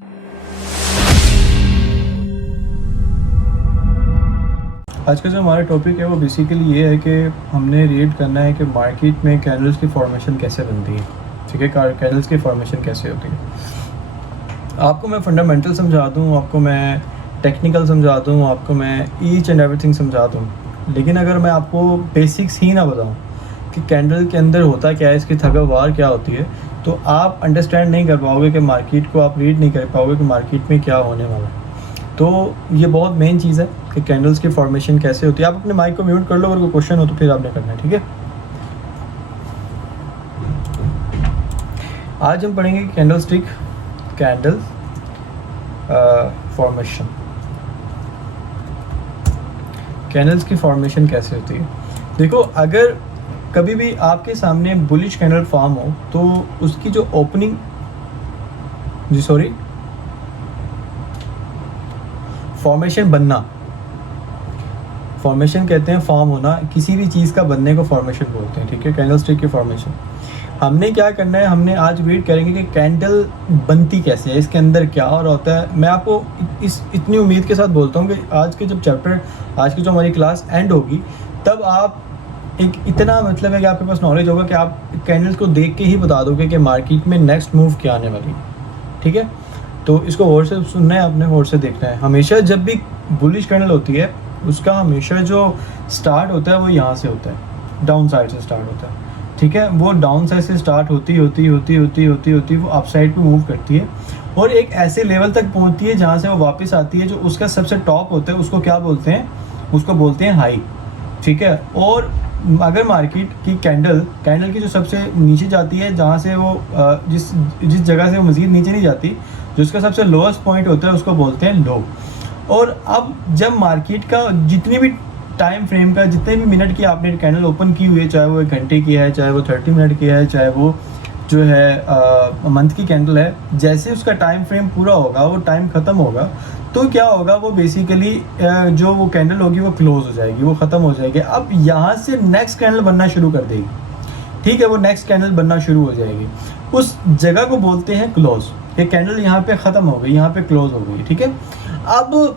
आज का जो हमारा टॉपिक है वो बेसिकली ये है कि हमने रीड करना है कि मार्केट में कैंडल्स की फॉर्मेशन कैसे बनती है। ठीक है, कैंडल्स की फॉर्मेशन कैसे होती है। आपको मैं फंडामेंटल समझा दूँ, आपको मैं टेक्निकल समझा दूँ, आपको मैं ईच एंड एवरीथिंग समझा दूँ, लेकिन अगर मैं आपको बेसिक्स ही ना बताऊँ कि कैंडल के अंदर होता क्या है, इसकी थकावार क्या होती है, तो आप अंडरस्टैंड नहीं कर पाओगे कि मार्केट को आप रीड नहीं कर पाओगे कि मार्केट में क्या होने वाला है। तो ये बहुत मेन चीज़ है कि कैंडल्स की फॉर्मेशन कैसे होती है। आप अपने माइक को म्यूट कर लो, अगर कोई क्वेश्चन हो तो फिर आपने करना है। ठीक है, आज हम पढ़ेंगे candle stick candle formation, candles की फॉर्मेशन कैसे होती है। देखो, अगर कभी भी आपके सामने बुलिश कैंडल फॉर्म हो तो उसकी जो ओपनिंग फॉर्मेशन बनना, फॉर्मेशन कहते हैं फॉर्म होना, किसी भी चीज़ का बनने को फॉर्मेशन बोलते हैं। ठीक है, कैंडल स्टिक की फॉर्मेशन। हमने क्या करना है, हमने आज रीड करेंगे कि कैंडल बनती कैसे है, इसके अंदर क्या और होता है। मैं आपको इतनी उम्मीद के साथ बोलता हूँ कि आज के जब चैप्टर, आज की जो हमारी क्लास एंड होगी, तब आप एक इतना मतलब है कि आपके पास नॉलेज होगा कि आप कैंडल्स को देख के ही बता दोगे कि मार्केट में नेक्स्ट मूव क्या आने वाली है। ठीक है, तो इसको और से सुनना है आपने, और से देखना है। हमेशा जब भी बुलिश कैंडल होती है उसका हमेशा जो स्टार्ट होता है वो यहाँ से होता है, डाउन साइड से स्टार्ट होता है। ठीक है, वो डाउन साइड से स्टार्ट होती वो अप साइड पे मूव करती है और एक ऐसे लेवल तक पहुँचती है जहाँ से वो वापस आती है। जो उसका सबसे टॉप होता है उसको क्या बोलते हैं, उसको बोलते हैं हाई। ठीक है, और अगर मार्केट की कैंडल की जो सबसे नीचे जाती है, जहाँ से वो जिस जगह से वो मज़ीद नीचे नहीं जाती, जो उसका सबसे लोएस्ट पॉइंट होता है उसको बोलते हैं लो। और अब जब मार्केट का जितनी भी टाइम फ्रेम का, जितने भी मिनट की आपने कैंडल ओपन की हुई है, चाहे वो 1 घंटे की है, चाहे वो 30 मिनट की है, चाहे वो जो है मंथ की कैंडल है, जैसे उसका टाइम फ्रेम पूरा होगा, वो टाइम ख़त्म होगा, तो क्या होगा, वो बेसिकली जो वो कैंडल होगी वो क्लोज हो जाएगी, वो ख़त्म हो जाएगी। अब यहाँ से नेक्स्ट कैंडल बनना शुरू कर देगी। ठीक है, वो नेक्स्ट कैंडल बनना शुरू हो जाएगी, उस जगह को बोलते हैं क्लोज। ये कैंडल यहाँ पे ख़त्म हो गई, यहाँ पे क्लोज हो गई। ठीक है, अब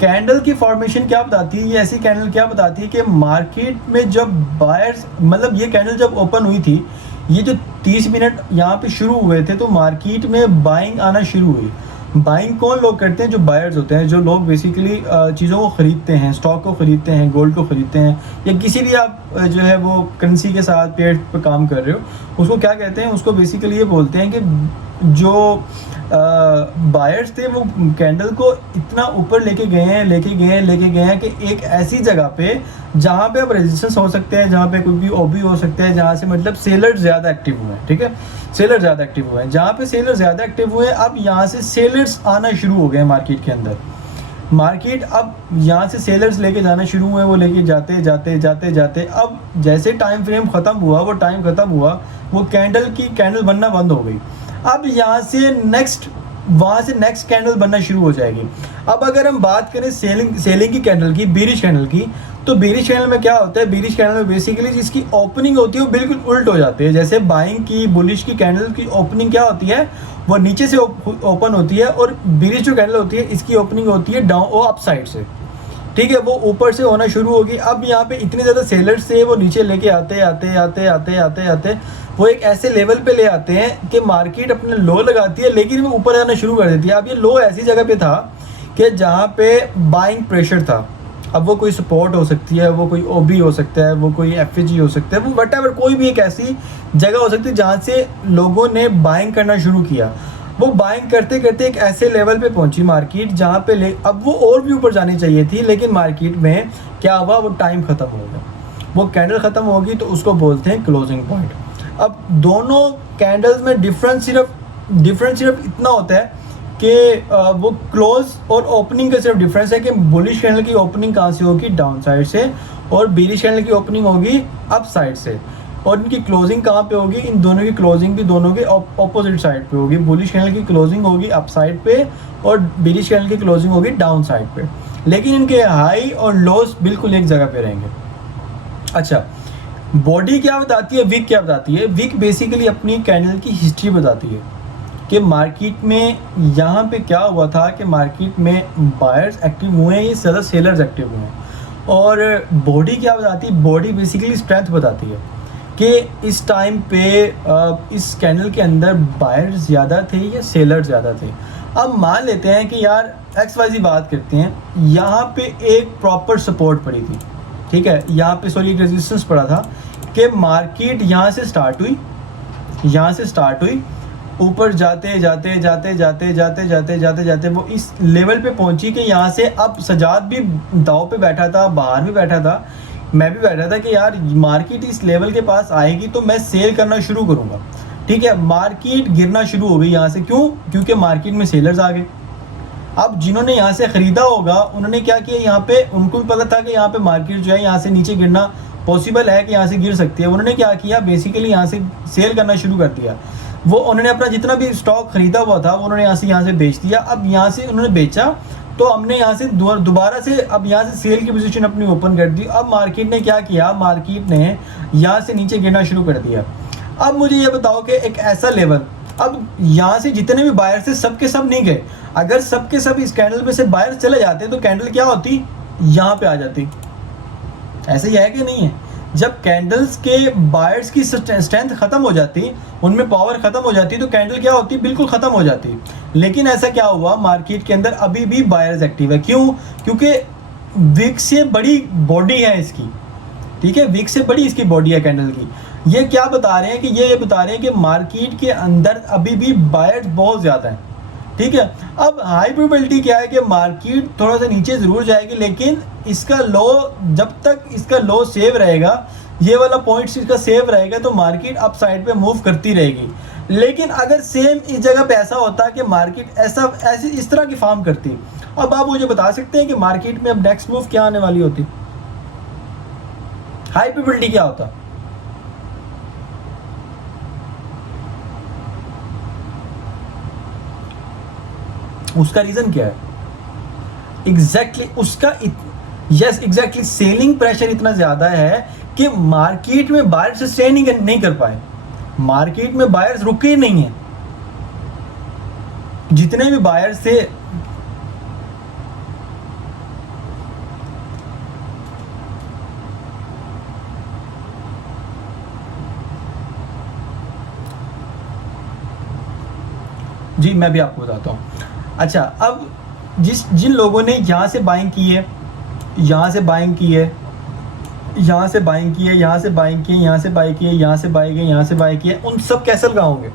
कैंडल की फॉर्मेशन क्या बताती है, ये ऐसी कैंडल क्या बताती है कि मार्केट में जब बायर्स, मतलब ये कैंडल जब ओपन हुई थी, ये जो 30 मिनट यहाँ पे शुरू हुए थे, तो मार्केट में बाइंग आना शुरू हुई। बाइंग कौन लोग करते हैं, जो बायर्स होते हैं, जो लोग बेसिकली चीज़ों को ख़रीदते हैं, स्टॉक को ख़रीदते हैं, गोल्ड को ख़रीदते हैं, या किसी भी आप जो है वो करेंसी के साथ पेड़ पर काम कर रहे हो, उसको क्या कहते हैं, उसको बेसिकली ये बोलते हैं कि जो बायर्स थे वो कैंडल को इतना ऊपर लेके गए हैं कि एक ऐसी जगह पे जहाँ पे अब रेजिस्टेंस हो सकते हैं, जहाँ पे कोई भी ओबी हो सकते हैं, जहाँ से मतलब सेलर ज़्यादा एक्टिव हुए हैं। ठीक है, सेलर ज़्यादा एक्टिव हुए हैं, जहाँ पे सेलर ज़्यादा एक्टिव हुए हैं, अब यहाँ से सेलर्स आना शुरू हो गए हैं मार्केट के अंदर। मार्केट अब यहाँ से सेलर्स लेके जाना शुरू हुए, वो लेके जाते अब जैसे टाइम फ्रेम ख़त्म हुआ, वो कैंडल बनना बंद हो गई। अब यहाँ से नेक्स्ट कैंडल बनना शुरू हो जाएगी। अब अगर हम बात करें सेलिंग की कैंडल की, बीरिश कैंडल की, तो बीरिश कैंडल में क्या होता है, बीरिश कैंडल में बेसिकली जिसकी ओपनिंग होती है वो बिल्कुल उल्ट हो जाती है। जैसे बाइंग की, बुलिश की कैंडल की ओपनिंग क्या होती है, वो नीचे से ओपन होती है, और बीरिश जो कैंडल होती है इसकी ओपनिंग होती है डाउन और अप साइड से। ठीक है, वो ऊपर से होना शुरू होगी। अब यहाँ पे इतने ज़्यादा सेलर्स से वो नीचे लेके आते वो एक ऐसे लेवल पे ले आते हैं कि मार्केट अपने लो लगाती है, लेकिन वो ऊपर जाना शुरू कर देती है। अब ये लो ऐसी जगह पे था कि जहाँ पे बाइंग प्रेशर था। अब वो कोई सपोर्ट हो सकती है, वो कोई ओबी हो सकता है, वो कोई एफएजी हो सकता है, वो व्हाटएवर, कोई भी एक ऐसी जगह हो सकती है जहाँ से लोगों ने बाइंग करना शुरू किया। वो बाइंग करते एक ऐसे लेवल पे पहुंची मार्केट जहाँ पे अब वो और भी ऊपर जानी चाहिए थी, लेकिन मार्केट में क्या हुआ, वो टाइम ख़त्म हो गया, वो कैंडल ख़त्म होगी, तो उसको बोलते हैं क्लोजिंग पॉइंट। अब दोनों कैंडल्स में डिफरेंस सिर्फ इतना होता है कि वो क्लोज और ओपनिंग का सिर्फ डिफरेंस है कि बुलिश कैंडल की ओपनिंग कहाँ से होगी, डाउन साइड से, और बेरिश कैंडल की ओपनिंग होगी अप साइड से। और इनकी क्लोजिंग कहाँ पे होगी, इन दोनों की क्लोजिंग भी दोनों के ऑपोजिट साइड पे होगी। बुलिश कैंडल की क्लोजिंग होगी अप साइड पे और बेरिश कैंडल की क्लोजिंग होगी डाउन साइड पे, लेकिन इनके हाई और लोस बिल्कुल एक जगह पे रहेंगे। अच्छा, बॉडी क्या बताती है, विक क्या बताती है? विक बेसिकली अपनी कैंडल की हिस्ट्री बताती है कि मार्केट में यहाँ पे क्या हुआ था कि मार्केट में बायर्स एक्टिव हुए हैं, ये ज़्यादा सेलर्स एक्टिव हुए हैं। और बॉडी क्या बताती है, बॉडी बेसिकली स्ट्रेंथ बताती है कि इस टाइम पे इस कैंडल के अंदर बायर्स ज़्यादा थे या सेलर्स ज़्यादा थे। अब मान लेते हैं कि यार XYZ बात करते हैं, यहाँ पे एक प्रॉपर सपोर्ट पड़ी थी, ठीक है, यहाँ पे सॉरी एक रेजिस्टेंस पड़ा था कि मार्केट यहाँ से स्टार्ट हुई, ऊपर जाते जाते वो इस लेवल पे पहुंची कि यहाँ से अब सजाद भी दाव पे बैठा था, बाहर भी बैठा था, मैं भी बैठा था कि यार मार्केट इस लेवल के पास आएगी तो मैं सेल करना शुरू करूँगा, ठीक है। मार्केट गिरना शुरू हो गई यहाँ से, क्यों? क्योंकि मार्केट में सेलर्स आ गए। अब जिन्होंने यहाँ से ख़रीदा होगा उन्होंने क्या किया, यहाँ पे उनको भी पता था कि यहाँ पे मार्केट जो है यहाँ से नीचे गिरना पॉसिबल है कि यहाँ से गिर सकती है। उन्होंने क्या किया, बेसिकली यहाँ से सेल करना शुरू कर दिया। वो उन्होंने अपना जितना भी स्टॉक ख़रीदा हुआ था वो उन्होंने यहाँ से बेच दिया। अब यहाँ से उन्होंने बेचा तो हमने यहाँ से दोबारा से अब यहाँ से सेल की पोजीशन अपनी ओपन कर दी। अब मार्केट ने क्या किया, मार्केट ने यहाँ से नीचे गिरना शुरू कर दिया। अब मुझे ये बताओ कि एक ऐसा लेवल, अब यहाँ से जितने भी बायर्स थे सब के सब नहीं गए। अगर सब के सब इस कैंडल में से बायर्स चले जाते तो कैंडल क्या होती, यहाँ पे आ जाती। ऐसे ही है कि नहीं है? जब कैंडल्स के बायर्स की स्ट्रेंथ खत्म हो जाती, उनमें पावर खत्म हो जाती, तो कैंडल क्या होती, बिल्कुल खत्म हो जाती। लेकिन ऐसा क्या हुआ, मार्केट के अंदर अभी भी बायर्स एक्टिव है। क्यों? क्योंकि विक से बड़ी बॉडी है इसकी, ठीक है, विक से बड़ी इसकी बॉडी है कैंडल की। ये क्या बता रहे हैं कि ये बता रहे हैं कि मार्केट के अंदर अभी भी बायर्स बहुत ज़्यादा हैं, ठीक है। अब हाई प्रोबेबिलिटी क्या है कि मार्केट थोड़ा सा नीचे ज़रूर जाएगी, लेकिन इसका लो, जब तक इसका लो सेव रहेगा, ये वाला पॉइंट्स इसका सेव रहेगा, तो मार्केट अप साइड पे मूव करती रहेगी। लेकिन अगर सेम इस जगह पे ऐसा होता कि मार्केट ऐसी इस तरह की फॉर्म करती, अब आप मुझे बता सकते हैं कि मार्केट में अब नेक्स्ट मूव क्या आने वाली होती, हाई प्रोबेबिलिटी क्या होता? उसका रीजन क्या है? एग्जैक्टली उसका यस एग्जैक्टली सेलिंग प्रेशर इतना ज्यादा है कि मार्केट में बायर्स सस्टेन नहीं कर पाए। मार्केट में बायर्स रुके ही नहीं है। जितने भी बायर्स थे, जी मैं भी आपको बताता हूँ। अच्छा, अब जिन लोगों ने यहाँ से बाइंग की है, यहाँ से बाइंग की है, यहाँ से बाइंग की है, यहाँ से बाइंग की है, यहाँ से बाई की है, यहाँ से बाई की, यहाँ से बाई की है, उन सब कैसे लगाओगे?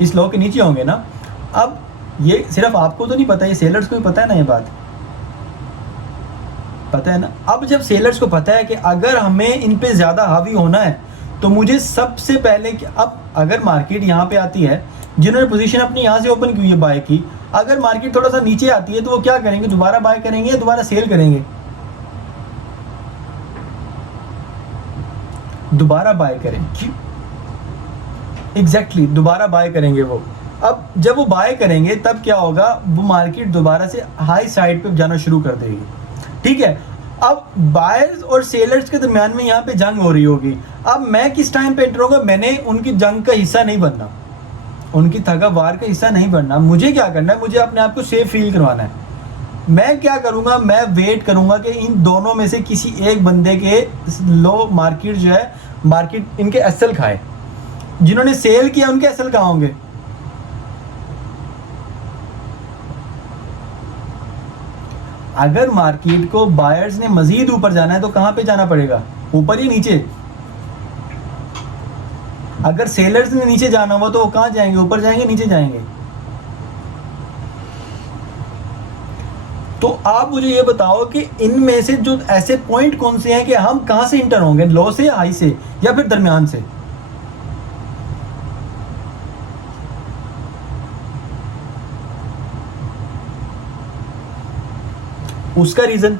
इस लो के नीचे होंगे ना। अब ये सिर्फ आपको तो नहीं पता, ये सेलर्स को भी पता है ना, ये बात पता है ना। अब जब सेलर्स को पता है कि अगर हमें इन पे ज़्यादा हावी होना है तो मुझे सबसे पहले अब अगर मार्केट यहाँ पे आती है, जिन्होंने पोजीशन अपनी यहाँ से ओपन की है बाय की, अगर मार्केट थोड़ा सा नीचे आती है तो वो क्या करेंगे, दोबारा बाय करेंगे या दोबारा सेल करेंगे? दोबारा बाय करेंगे, एग्जैक्टली दोबारा बाय करेंगे वो। अब जब वो बाय करेंगे तब क्या होगा, वो मार्केट दोबारा से हाई साइड पे जाना शुरू कर देगी, ठीक है। अब बायर्स और सेलर्स के दरमियान में यहाँ पे जंग हो रही होगी। अब मैं किस टाइम पे एंटर होगा, मैंने उनकी जंग का हिस्सा नहीं बनना, उनकी थगा वार का हिस्सा नहीं बनना। मुझे क्या करना है, मुझे अपने आप को सेफ फील करवाना है। मैं क्या करूँगा, मैं वेट करूँगा कि इन दोनों में से किसी एक बंदे के लो मार्केट जो है, मार्केट इनके एसएल खाए। जिन्होंने सेल किया उनके एसएल कहाँ होंगे? अगर मार्केट को बायर्स ने मजीद ऊपर जाना है तो कहां पे जाना पड़ेगा, ऊपर या नीचे? अगर सेलर्स ने नीचे जाना हुआ तो वो कहां जाएंगे, ऊपर जाएंगे, नीचे जाएंगे? तो आप मुझे ये बताओ कि इनमें से जो ऐसे पॉइंट कौन से हैं कि हम कहां से इंटर होंगे, लो से, हाई से, या फिर दरमियान से? उसका रीजन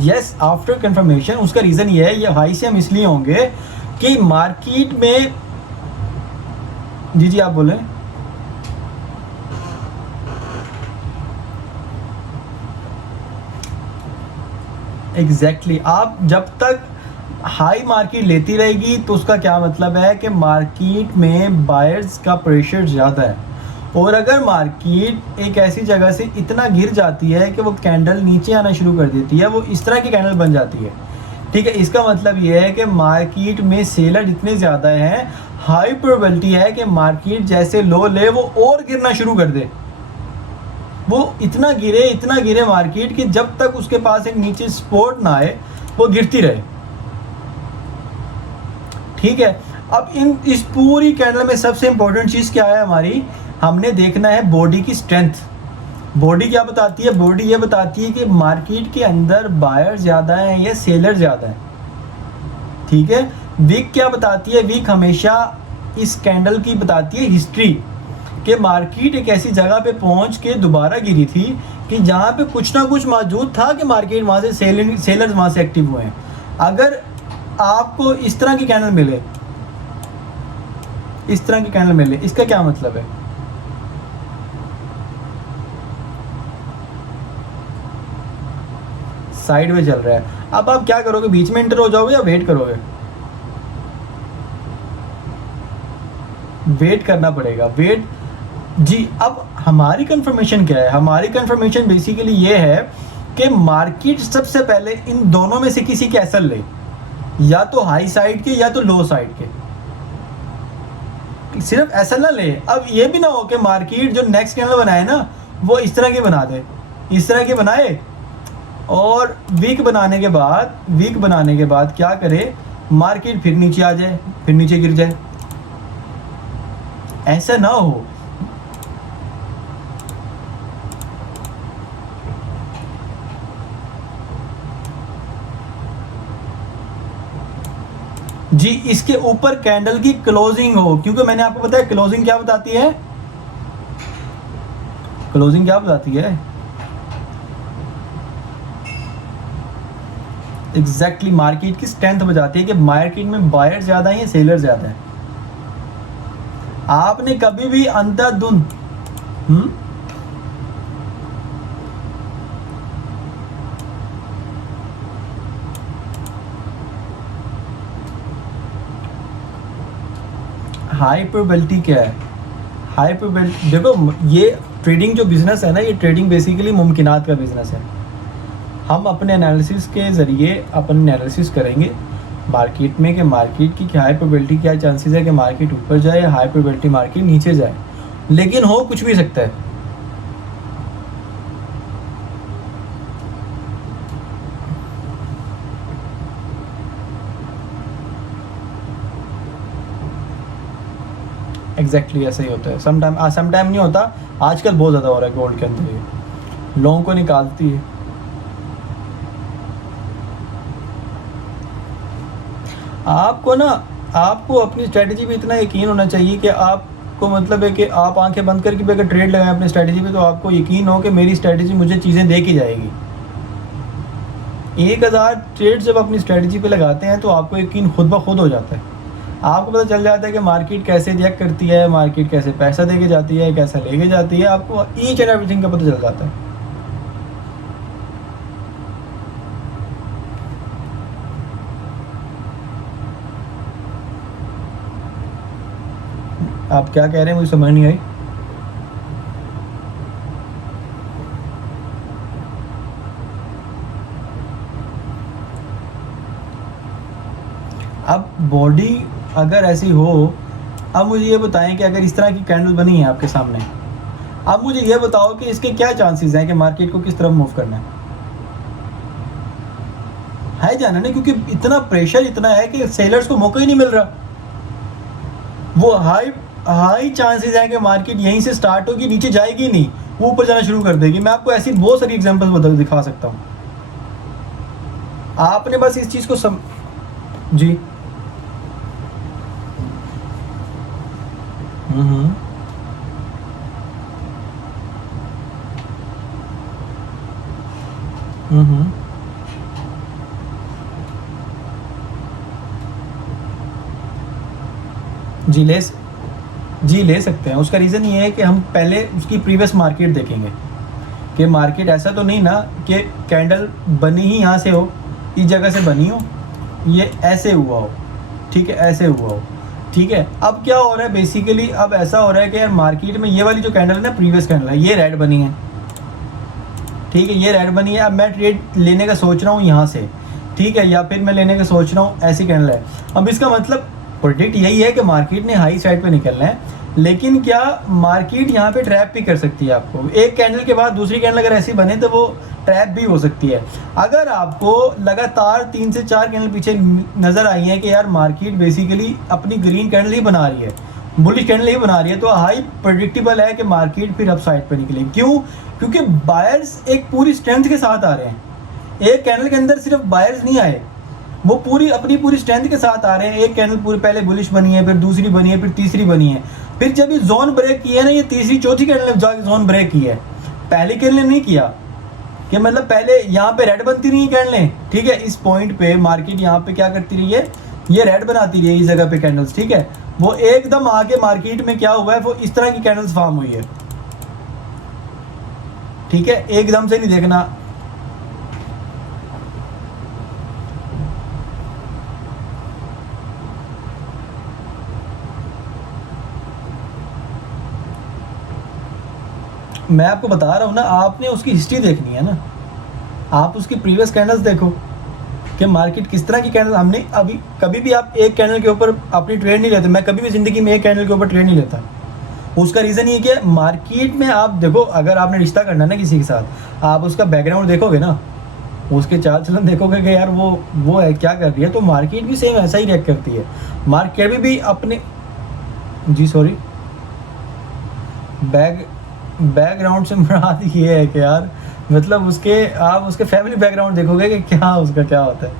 यस आफ्टर कंफर्मेशन, उसका रीजन ये है, ये हाई से हम इसलिए होंगे कि मार्केट में, जी आप बोले। एग्जैक्टली आप जब तक हाई मार्केट लेती रहेगी तो उसका क्या मतलब है कि मार्केट में बायर्स का प्रेशर ज़्यादा है। और अगर मार्केट एक ऐसी जगह से इतना गिर जाती है कि वो कैंडल नीचे आना शुरू कर देती है, वो इस तरह की कैंडल बन जाती है, ठीक है, इसका मतलब ये है कि मार्केट में सेलर इतने ज़्यादा हैं, हाई प्रोबेबिलिटी है कि मार्केट जैसे लो ले वो और गिरना शुरू कर दे। वो इतना गिरे मार्केट कि जब तक उसके पास एक नीचे सपोर्ट ना आए वो गिरती रहे, ठीक है। अब इस पूरी कैंडल में सबसे इंपॉर्टेंट चीज़ क्या है हमारी, हमने देखना है बॉडी की स्ट्रेंथ। बॉडी क्या बताती है, बॉडी ये बताती है कि मार्केट के अंदर बायर ज़्यादा हैं या सेलर ज़्यादा हैं, ठीक है। वीक क्या बताती है, वीक हमेशा इस कैंडल की बताती है हिस्ट्री, कि मार्केट एक ऐसी जगह पे पहुंच के दोबारा गिरी थी कि जहाँ पे कुछ ना कुछ मौजूद था कि मार्केट वहाँ से सेलर्स वहाँ से एक्टिव हुए हैं। अगर आपको इस तरह की कैंडल मिले, इस तरह की कैंडल मिले, इसका क्या मतलब है, साइड में चल रहा है। अब आप क्या करोगे, बीच में एंटर हो जाओगे या वेट करोगे, वेट करना पड़ेगा, वेट जी। अब हमारी कंफर्मेशन क्या है, हमारी कंफर्मेशन बेसिकली ये है कि मार्केट सबसे पहले इन दोनों में से किसी के एसएल ले, या तो हाई साइड के या तो लो साइड के, सिर्फ एसएल ना ले। अब ये भी ना हो कि मार्केट जो नेक्स्ट कैंडल बनाए ना वो इस तरह की बना दे, इस तरह की बनाए और वीक बनाने के बाद क्या करे, मार्केट फिर नीचे आ जाए, फिर नीचे गिर जाए, ऐसा ना हो। जी इसके ऊपर कैंडल की क्लोजिंग हो, क्योंकि मैंने आपको बताया क्लोजिंग क्या बताती है, क्लोजिंग क्या बताती है, एग्जैक्टली मार्केट की स्ट्रेंथ बताती है कि मार्केट में बायर ज्यादा है या सेलर ज्यादा है। आपने कभी भी अंधाधुंध हाई प्रोबेबिलिटी क्या है, हाई प्रोबेबिलिटी देखो, ये ट्रेडिंग जो बिजनेस है ना, ये ट्रेडिंग बेसिकली मुमकिनात का बिजनेस है। हम अपने एनालिसिस के ज़रिए अपन एनालिसिस करेंगे मार्केट में कि मार्केट की क्या हाई प्रोबेबिलिटी, क्या चांसेस है कि मार्केट ऊपर जाए, हाई प्रोबेबिलिटी मार्केट नीचे जाए, लेकिन हो कुछ भी सकता है। एग्जैक्टली ऐसा ही होता है, समटाइम नहीं होता, आजकल बहुत ज़्यादा हो रहा है गोल्ड के अंदर, ये लोगों को निकालती है। आपको ना, आपको अपनी स्ट्रेटजी पे इतना यकीन होना चाहिए कि आपको मतलब है कि आप आंखें बंद करके भी अगर ट्रेड लगाएं अपनी स्ट्रेटजी पे, तो आपको यकीन हो कि मेरी स्ट्रेटजी मुझे चीज़ें दे के जाएगी। 1000 ट्रेड जब अपनी स्ट्रेटजी पे लगाते हैं तो आपको यकीन खुद ब खुद हो जाता है, आपको पता चल जाता है कि मार्केट कैसे रिएक्ट करती है, मार्केट कैसे पैसा दे के जाती है, कैसे लेके जाती है, आपको ईच एंड एवरीथिंग का पता चल जाता है। आप क्या कह रहे हैं मुझे समझ नहीं आई। अब बॉडी अगर ऐसी हो, अब मुझे ये बताएं कि अगर इस तरह की कैंडल बनी है आपके सामने, अब मुझे ये बताओ कि इसके क्या चांसेस हैं कि मार्केट को किस तरफ मूव करना है जाना नहीं, क्योंकि इतना प्रेशर इतना है कि सेलर्स को मौका ही नहीं मिल रहा। वो हाई चांसेस है कि मार्केट यहीं से स्टार्ट होगी, नीचे जाएगी नहीं, वो ऊपर जाना शुरू कर देगी। मैं आपको ऐसी बहुत सारी एग्जांपल्स दिखा सकता हूँ, आपने बस इस चीज़ को जी जी ले सकते हैं। उसका रीज़न ये है कि हम पहले उसकी प्रीवियस मार्केट देखेंगे कि मार्केट ऐसा तो नहीं ना कि कैंडल बनी ही यहाँ से हो, इस जगह से बनी हो ये ऐसे हुआ हो, ठीक है, ऐसे हुआ हो, ठीक है। अब क्या हो रहा है बेसिकली, अब ऐसा हो रहा है कि यार मार्केट में ये वाली जो कैंडल है ना, प्रीवियस कैंडल है, ये रेड बनी है, ठीक है, ये रेड बनी है। अब मैं ट्रेड लेने का सोच रहा हूँ यहाँ से, ठीक है, या फिर मैं लेने का सोच रहा हूँ, ऐसी कैंडल है। अब इसका मतलब प्रोडिक्ट यही है कि मार्केट ने हाई साइड पे निकलना है, लेकिन क्या मार्केट यहाँ पे ट्रैप भी कर सकती है आपको। एक कैंडल के बाद दूसरी कैंडल अगर ऐसी बने तो वो ट्रैप भी हो सकती है। अगर आपको लगातार 3 से 4 कैंडल पीछे नज़र आई है कि यार मार्केट बेसिकली अपनी ग्रीन कैंडल ही बना रही है, बुलिश कैंडल ही बना रही है, तो हाई प्रेडिक्टेबल है कि मार्केट फिर अप साइड पर निकले। क्यों? क्योंकि बायर्स एक पूरी स्ट्रेंथ के साथ आ रहे हैं। एक कैंडल के अंदर सिर्फ बायर्स नहीं आए, वो पूरी अपनी पूरी स्ट्रेंथ के साथ आ रहे हैं। एक कैंडल पूरी पहले बुलिश बनी है, फिर दूसरी बनी है, फिर तीसरी बनी है, फिर जब ये जोन ब्रेक की है ना, ये तीसरी चौथी कैंडल ने जाके जोन ब्रेक की है, पहली कैंडल ने नहीं किया। कि मतलब पहले यहाँ पे रेड बनती रही है कैंडलें, ठीक है, इस पॉइंट पे मार्केट यहाँ पे क्या करती रही है, ये रेड बनाती रही है इस जगह पे कैंडल्स, ठीक है। वो एकदम आगे मार्केट में क्या हुआ है, वो इस तरह की कैंडल्स फॉर्म हुई है, ठीक है, एकदम से नहीं देखना। मैं आपको बता रहा हूँ ना, आपने उसकी हिस्ट्री देखनी है ना, आप उसकी प्रीवियस कैंडल्स देखो कि मार्केट किस तरह की कैंडल। हमने अभी कभी भी आप एक कैंडल के ऊपर अपनी ट्रेड नहीं लेते, मैं कभी भी ज़िंदगी में एक कैंडल के ऊपर ट्रेड नहीं लेता। उसका रीज़न ये कि मार्केट में आप देखो, अगर आपने रिश्ता करना ना किसी के साथ, आप उसका बैकग्राउंड देखोगे ना, उसके चाल चलन देखोगे कि यार वो है क्या कर रही है, तो मार्केट भी सेम ऐसा ही रिएक्ट करती है। मार्केट भी अपने जी सॉरी बैकग्राउंड से मुराद ये है कि यार मतलब उसके आप उसके फैमिली बैकग्राउंड देखोगे कि क्या उसका क्या होता है।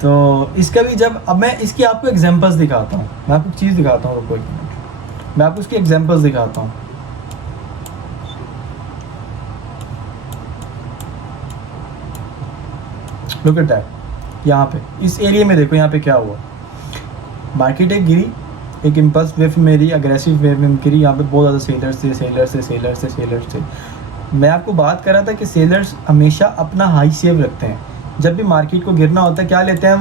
तो इसका भी जब अब मैं इसकी आपको एग्जांपल्स दिखाता हूँ, मैं आपको एक चीज़ दिखाता हूँ, रुको एक मिनट, मैं आपको इसकी एग्जांपल्स दिखाता हूँ। लुक एट दैट, यहाँ पे इस एरिया में देखो यहाँ पे क्या हुआ, मार्केट एक गिरी, एक इम्पल्स वेव मेरी अग्रेसिव वेव में गिरी। यहाँ पे बहुत ज़्यादा सेलर्स थे। मैं आपको बात कर रहा था कि सेलर्स हमेशा अपना हाई सेव रखते हैं। जब भी मार्केट को गिरना होता है क्या लेते हैं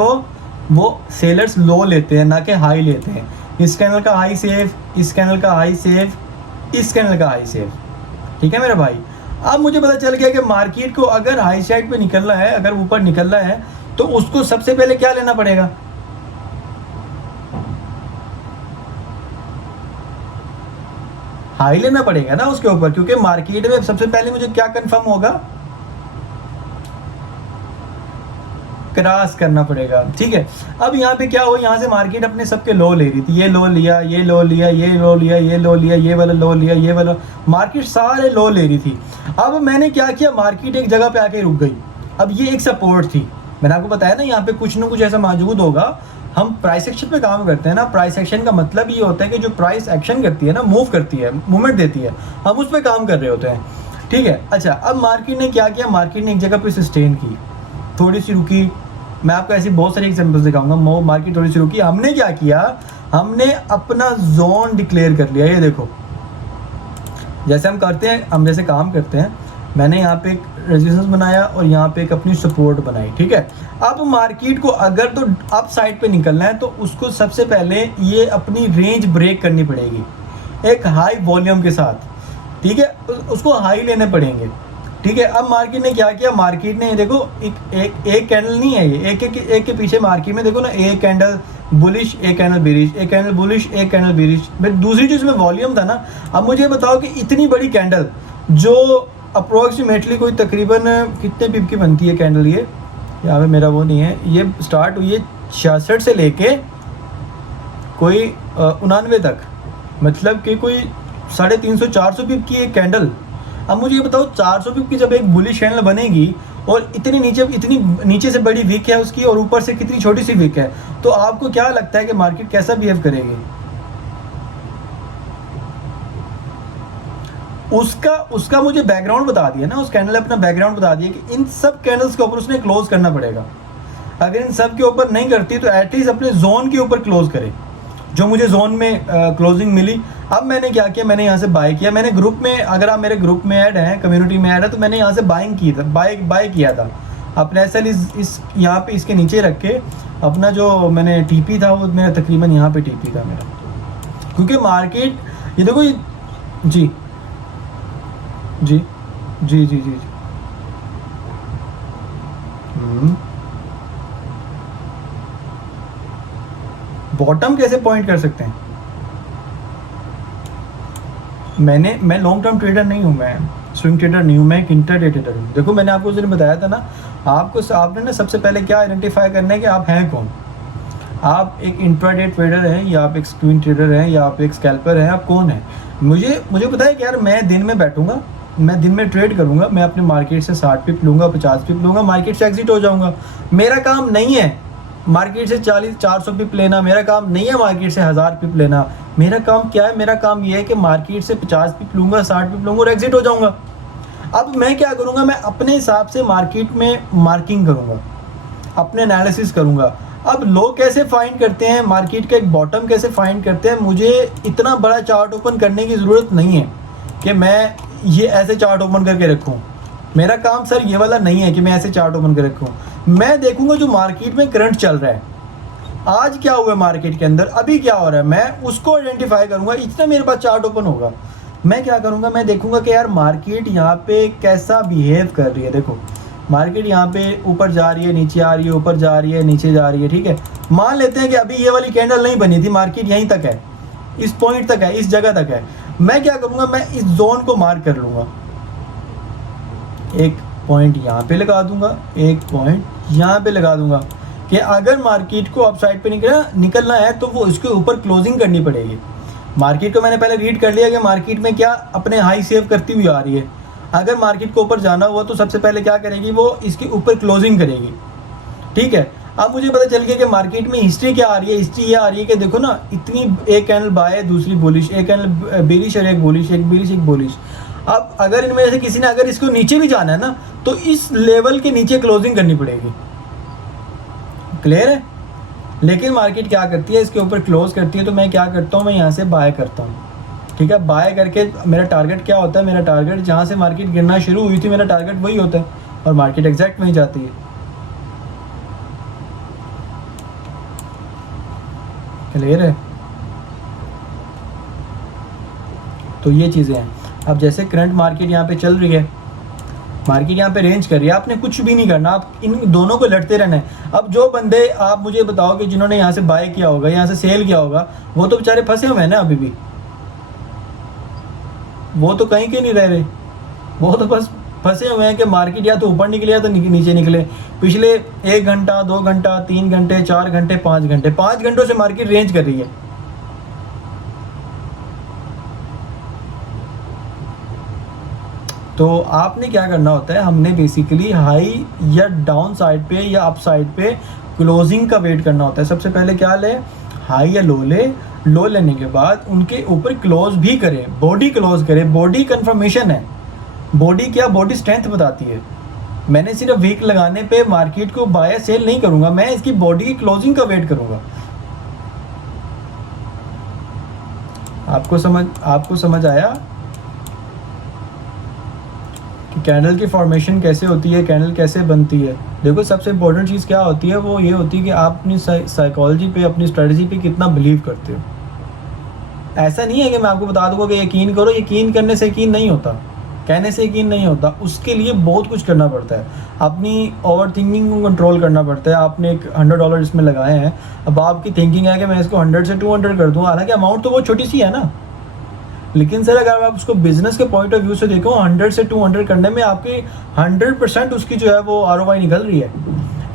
वो सेलर्स लो लेते हैं, ना कि हाई लेते हैं। इस कैंडल का हाई सेव, इस कैंडल का हाई सेव, इस कैंडल का हाई सेव, ठीक है मेरा भाई। अब मुझे पता चल गया कि मार्केट को अगर हाई साइड पे निकलना है, अगर ऊपर निकलना है, तो उसको सबसे पहले क्या लेना पड़ेगा, हाई लेना पड़ेगा ना उसके ऊपर, क्योंकि मार्केट में सबसे पहले मुझे क्या कंफर्म होगा, क्रॉस करना पड़ेगा, ठीक है। अब यहाँ पे क्या हुआ, यहाँ से मार्केट अपने सबके लो ले रही थी, ये लो लिया, ये लो लिया, ये लो लिया, ये लो लिया, ये वाला लो लिया, ये वाला, मार्केट सारे लो ले रही थी। अब मैंने क्या किया, मार्केट एक जगह पे आके रुक गई। अब ये एक सपोर्ट थी, मैंने आपको बताया ना यहाँ पे कुछ ना कुछ ऐसा मौजूद होगा। हम प्राइस एक्शन पे काम करते हैं ना, प्राइस एक्शन का मतलब ये होता है कि जो प्राइस एक्शन करती है ना, मूव करती है, मूवमेंट देती है, हम उस पर काम कर रहे होते हैं, ठीक है। अच्छा, अब मार्केट ने क्या किया, मार्केट ने एक जगह पे सस्टेन की, थोड़ी सी रुकी। मैं आपको ऐसी बहुत सारी एग्जांपल्स दिखाऊंगा। मार्केट थोड़ी सी रुकी, हमने क्या किया, हमने अपना जोन डिक्लेयर कर लिया। ये देखो, जैसे हम करते हैं, हम जैसे काम करते हैं, मैंने यहाँ पे एक रेजिस्टेंस बनाया और यहाँ पे एक अपनी सपोर्ट बनाई, ठीक है। अब मार्केट को अगर तो अप साइड पे निकलना है, तो उसको सबसे पहले ये अपनी रेंज ब्रेक करनी पड़ेगी एक हाई वॉल्यूम के साथ, ठीक है, उसको हाई लेने पड़ेंगे, ठीक है। अब मार्केट ने क्या किया, मार्केट ने देखो एक कैंडल नहीं है ये, एक के पीछे मार्केट में देखो ना, एक कैंडल बुलिश, एक कैंडल बेरिश, एक कैंडल बुलिश, एक कैंडल बेरिश, फिर दूसरी चीज़ में वॉल्यूम था ना। अब मुझे बताओ कि इतनी बड़ी कैंडल जो अप्रोक्सीमेटली कोई तकरीबन कितने पिप की बनती है कैंडल, ये यहाँ पे मेरा वो नहीं है, ये स्टार्ट हुई है 66 से लेके कोई 99 तक, मतलब कि कोई 350-400 पिप की एक कैंडल। अब मुझे ये बताओ, 400 पिप की जब एक बुलिश कैंडल बनेगी और इतनी नीचे से बड़ी विक है उसकी और ऊपर से कितनी छोटी सी विक है, तो आपको क्या लगता है कि मार्केट कैसा बिहेव करेगी? उसका मुझे बैकग्राउंड बता दिया ना, उस कैंडल ने अपना बैकग्राउंड बता दिया कि इन सब कैंडल्स के ऊपर उसने क्लोज करना पड़ेगा। अगर इन सब के ऊपर नहीं करती तो एटलीस्ट अपने जोन के ऊपर क्लोज करे, जो मुझे जोन में क्लोजिंग मिली। अब मैंने क्या किया, मैंने यहाँ से बाय किया। मैंने ग्रुप में, अगर आप मेरे ग्रुप में ऐड हैं, कम्युनिटी में ऐड है, तो मैंने यहाँ से बाइंग की था, बाय किया था। अपना एसएल इस यहाँ पे इसके नीचे रख के अपना जो मैंने टीपी था वो मेरा तकरीबन यहाँ पे टीपी था मेरा, क्योंकि मार्केट ये देखो ये जी जी जी जी जी बॉटम कैसे पॉइंट कर सकते हैं? मैं लॉन्ग टर्म ट्रेडर नहीं हूँ, मैं स्विंग ट्रेडर नहीं हूँ, मैं एक इंट्राडे ट्रेडर हूँ। देखो मैंने आपको उस दिन बताया था ना, आपने ना सबसे पहले क्या आइडेंटिफाई करना है कि आप हैं कौन। आप एक इंट्राडे ट्रेडर हैं या आप एक स्विंग ट्रेडर हैं या आप एक स्कैल्पर हैं, आप कौन हैं? मुझे पता है कि यार मैं दिन में बैठूंगा, मैं दिन में ट्रेड करूंगा, मैं अपने मार्केट से 60 पिप लूँगा, 50 पिप लूँगा, मार्केट से एग्जिट हो जाऊँगा। मेरा काम नहीं है मार्केट से 400 पिप लेना, मेरा काम नहीं है मार्केट से 1000 पिप लेना। मेरा काम क्या है? मेरा काम ये है कि मार्केट से 50 पिप लूँगा, 60 पिप लूँगा और एग्जिट हो जाऊँगा। अब मैं क्या करूँगा, मैं अपने हिसाब से मार्केट में मार्किंग करूँगा, अपने एनालिसिस करूँगा। अब लोग कैसे फाइंड करते हैं मार्केट का एक बॉटम कैसे फाइंड करते हैं, मुझे इतना बड़ा चार्ट ओपन करने की ज़रूरत नहीं है कि मैं ये ऐसे चार्ट ओपन करके रखूँ। मेरा काम सर ये वाला नहीं है कि मैं ऐसे चार्ट ओपन कर रखूँ। मैं देखूंगा जो मार्केट में करंट चल रहा है, आज क्या हुआ है मार्केट के अंदर, अभी क्या हो रहा है, मैं उसको आइडेंटिफाई करूंगा। इतना मेरे पास चार्ट ओपन होगा। मैं क्या करूंगा, मैं देखूंगा कि यार मार्केट यहाँ पे कैसा बिहेव कर रही है। देखो मार्केट यहाँ पे ऊपर जा रही है, नीचे आ रही है, ऊपर जा रही है, नीचे जा रही है, ठीक है। मान लेते हैं कि अभी ये वाली कैंडल नहीं बनी थी, मार्केट यहीं तक है, इस पॉइंट तक है, इस जगह तक है। मैं क्या करूंगा, मैं इस जोन को मार्क कर लूंगा, एक पॉइंट यहाँ पे लगा दूंगा, एक पॉइंट यहाँ पे लगा दूंगा कि अगर मार्केट को अप साइड पे निकलना है तो वो इसके ऊपर क्लोजिंग करनी पड़ेगी। मार्केट को मैंने पहले रीड कर लिया कि मार्केट में क्या अपने हाई सेव करती हुई आ रही है। अगर मार्केट को ऊपर जाना हुआ तो सबसे पहले क्या करेगी, वो इसके ऊपर क्लोजिंग करेगी, ठीक है। अब मुझे पता चल गया कि मार्केट में हिस्ट्री क्या आ रही है। हिस्ट्री ये आ रही है कि देखो ना, इतनी एक कैंडल बाय, दूसरी बुलिश, एक कैंडल बेरिश और एक बुलिश, एक बेरिश एक बुलिश। अब अगर इनमें से किसी ने अगर इसको नीचे भी जाना है ना, तो इस लेवल के नीचे क्लोजिंग करनी पड़ेगी। क्लियर है? लेकिन मार्केट क्या करती है, इसके ऊपर क्लोज करती है। तो मैं क्या करता हूँ, मैं यहाँ से बाय करता हूँ, ठीक है। बाय करके मेरा टारगेट क्या होता है, मेरा टारगेट जहाँ से मार्केट गिरना शुरू हुई थी, मेरा टारगेट वही होता है और मार्केट एग्जैक्ट वहीं जाती है। क्लियर है? तो ये चीज़ें हैं। अब जैसे करंट मार्केट यहाँ पे चल रही है, मार्केट यहाँ पे रेंज कर रही है, आपने कुछ भी नहीं करना, आप इन दोनों को लड़ते रहना है। अब जो बंदे, आप मुझे बताओ कि जिन्होंने यहाँ से बाय किया होगा, यहाँ से सेल किया होगा, वो तो बेचारे फंसे हुए हैं ना अभी भी, वो तो कहीं के नहीं रह रहे, वो तो बस फंसे हुए हैं कि मार्केट या तो ऊपर निकले या तो नीचे निकले। पिछले 1 घंटा, 2 घंटा, 3 घंटे, 4 घंटे, 5 घंटे, 5 घंटों से मार्केट रेंज कर रही है। तो आपने क्या करना होता है, हमने बेसिकली हाई या डाउन साइड पे या अप साइड पे क्लोजिंग का वेट करना होता है। सबसे पहले क्या ले, हाई या लो ले, लो लेने के बाद उनके ऊपर क्लोज भी करे, बॉडी क्लोज करे। बॉडी कंफर्मेशन है, बॉडी क्या, बॉडी स्ट्रेंथ बताती है। मैंने सिर्फ वीक लगाने पे मार्केट को बाय सेल नहीं करूंगा, मैं इसकी बॉडी की क्लोजिंग का वेट करूंगा। आपको समझ आया कि कैंडल की फॉर्मेशन कैसे होती है, कैंडल कैसे बनती है। देखो सबसे इंपॉर्टेंट चीज़ क्या होती है, वो ये होती है कि आप अपनी साइकोलॉजी पे, अपनी स्ट्रेटजी पे कितना बिलीव करते हो। ऐसा नहीं है कि मैं आपको बता दूंगा कि यकीन करो, यकीन करने से यकीन नहीं होता, कहने से यकीन नहीं होता। उसके लिए बहुत कुछ करना पड़ता है, अपनी ओवर थिंकिंग को कंट्रोल करना पड़ता है। आपने एक $100 इसमें लगाए हैं, अब आपकी थिंकिंग है कि मैं इसको 100 से 200 कर दूँ, हालांकि अमाउंट तो बहुत छोटी सी है ना। लेकिन सर अगर आप उसको बिजनेस के पॉइंट ऑफ व्यू से देखो, 100 से 200 करने में आपकी 100% उसकी जो है वो ROI निकल रही है।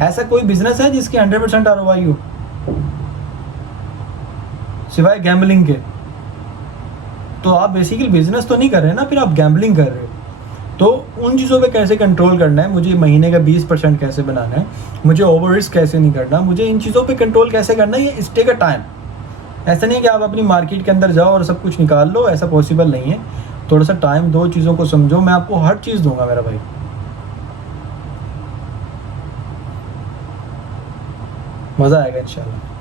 ऐसा कोई बिजनेस है जिसकी 100% ROI हो सिवाय गैम्बलिंग के? तो आप बेसिकली बिजनेस तो नहीं कर रहे ना, फिर आप गैम्बलिंग कर रहे हो। तो उन चीज़ों पे कैसे कंट्रोल करना है, मुझे महीने का 20% कैसे बनाना है, मुझे ओवर रिस्क कैसे नहीं करना, मुझे इन चीज़ों पे कंट्रोल कैसे करना है, ये इस टेक अ टाइम। ऐसा नहीं है कि आप अपनी मार्केट के अंदर जाओ और सब कुछ निकाल लो, ऐसा पॉसिबल नहीं है। थोड़ा सा टाइम दो, चीज़ों को समझो, मैं आपको हर चीज़ दूंगा मेरा भाई। मज़ा आएगा इंशाल्लाह।